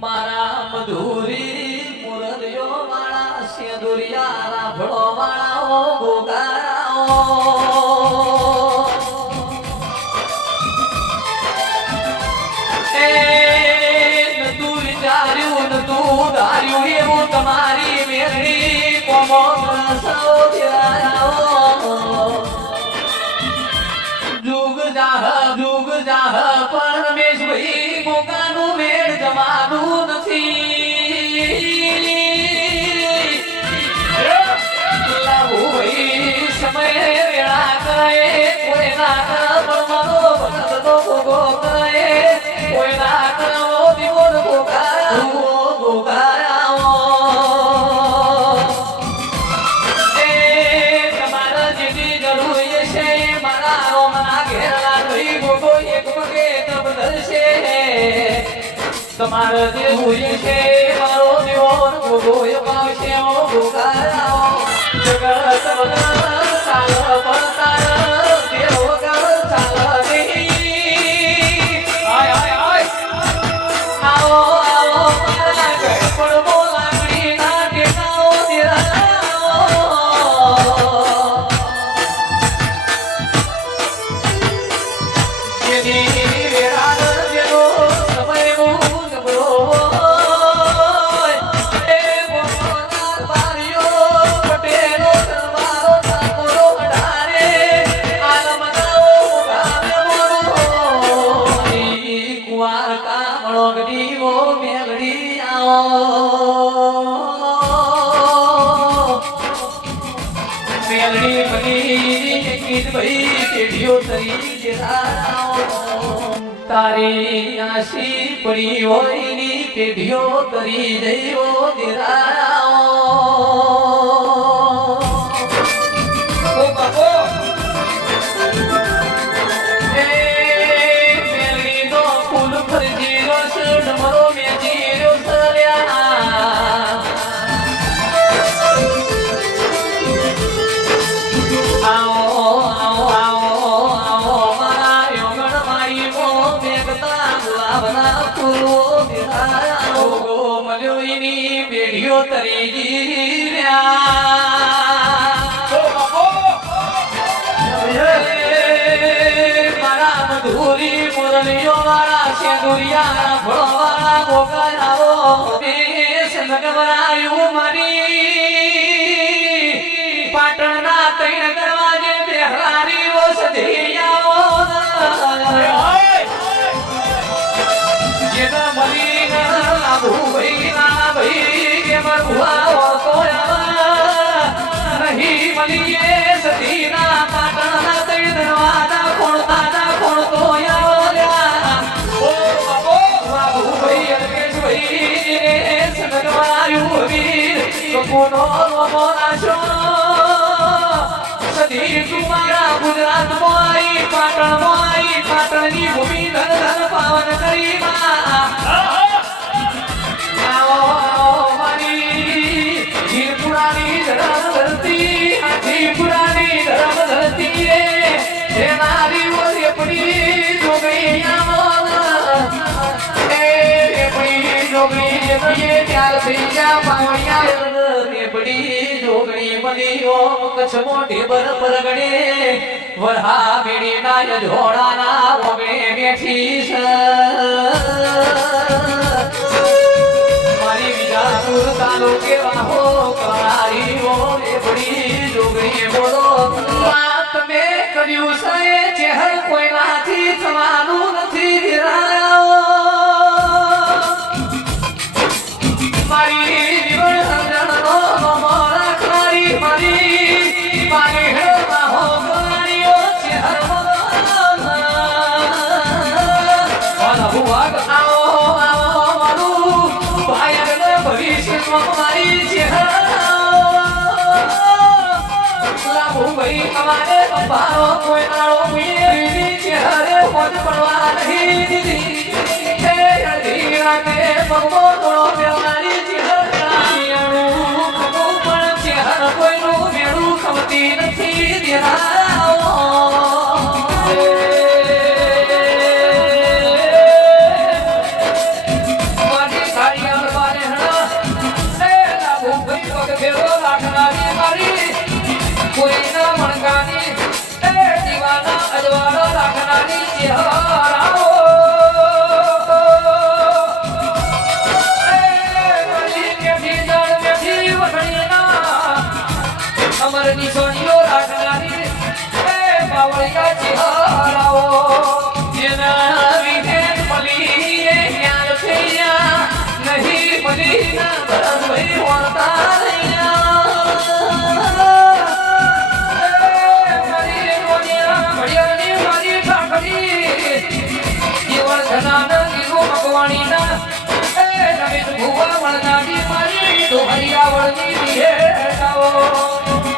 મારા મધુરી મુરલીઓ વાળા સેદુરિયા રાફડો વાળા ઓ ગોગારાઓ એ નતું વિચાર્યું નતું ધાર્યું એવું તમારી મેળવી કોમો સૌ જુગ જાહ પણ રમેશ ભાઈ ગોગાનું વેડ જવાનું નથી લાવું ભાઈ સમય વેળા કરે કોઈ ના કરવાનો ભગતો ભોગો કરે કોઈ ના કરવો દીવો ગોગારાઓ એ તમારા જેની જરૂર છે મારા રોમના ઘેરલા થઈ ગોગો એક વખત બદલશે તમારે જે હોય છે મારો દેવો ગોગો પાવશે ઓ ગોગારાઓ જગત ચાલ પડતાર દેવ વગર ચાલ નહીં આય આય આય આવો આવો મારા ઘર પર બોલાવડી ના ટેકાઓ દેરાઓ જેની વેરાદ જેનો સમય હું જબરો એ બોલાર બારીઓ પટેલો દરબારો ઠાકોરો અઢારે આલમનાઓ ગામે મોરો ઈ કુંવાર કામળો ગડીઓ મેલડી આવો મેલડી બની કીધ ભાઈ પેઢીઓ તરી જેરાઓ તારી આશી પડી હોય ની પેઢીઓ તરી જઈઓ દેરાઓ ઓ બાપો એ મેલડી નો ફૂલ ફરજી રસ ડમરો મેજી રસલ્યા આવો આવો આવો આવો મારા યોગણ મારી મો મેઘતા ગુલાબના ફૂલો દેખાયા ગો મળ્યો એની પેઢીઓ તરી જીવ્યા મારા મધુરી મુરલીઓ વાળા સેદુરિયા ફળો વાળા ગોગારાઓ સંગવરાયું મારી પાટણના તૈણ દરવાજે બેહલારીઓ સધૈયાઓ જેના મલીન લાભુ ભાઈ ના ભાઈ કે મરુઆઓ તોયા નહીં મલીએ સધીના પાટણના તૈણ દરવાજા કોણ તોયા ઓ બાપો લાભુ ભાઈ અલ્કેશ ભાઈ સનગવાયું વીર કોનો મોનાશો સધી કુમારા ગુજરાત મોઈ પાટણ મોઈ પાટણની ભૂમિ ધન ધન પાવન કરી આવો મારી હીરપુરાની ધરમ ધરતી હાથી પુરાની ધરમ ધરતી એ નારી ઓલી પડી જોગઈ આવો એ પડી જોગઈ એ ત્યાર થઈ જા પાવણિયા બડી જોગણી મલીઓ કચ્છ મોઢે બર પરગડે વરહા બેડી ના જોડાના ઓગણે બેઠી છે મારી વિજાપુર તાલુકે વાહો કરારી ઓ બડી જોગણી બોલો તમે કર્યું છે ચહેર કોઈનાથી થવાનું નથી વિરાયો મારી જીવન સમજણનો મોરા ખરી મારી મારી હેળમાં હો ગવારીઓ છે હરમોના ભુવાગ આવો આવો મારું ભાયને ભવિષ્યમાં મારી છે લાભુ ભાઈ અમારે પપ્પાનો કોઈ નાળો મીરી છે હરે પદ પડવા નહીં દીધી હે અધીરાને ભગવાન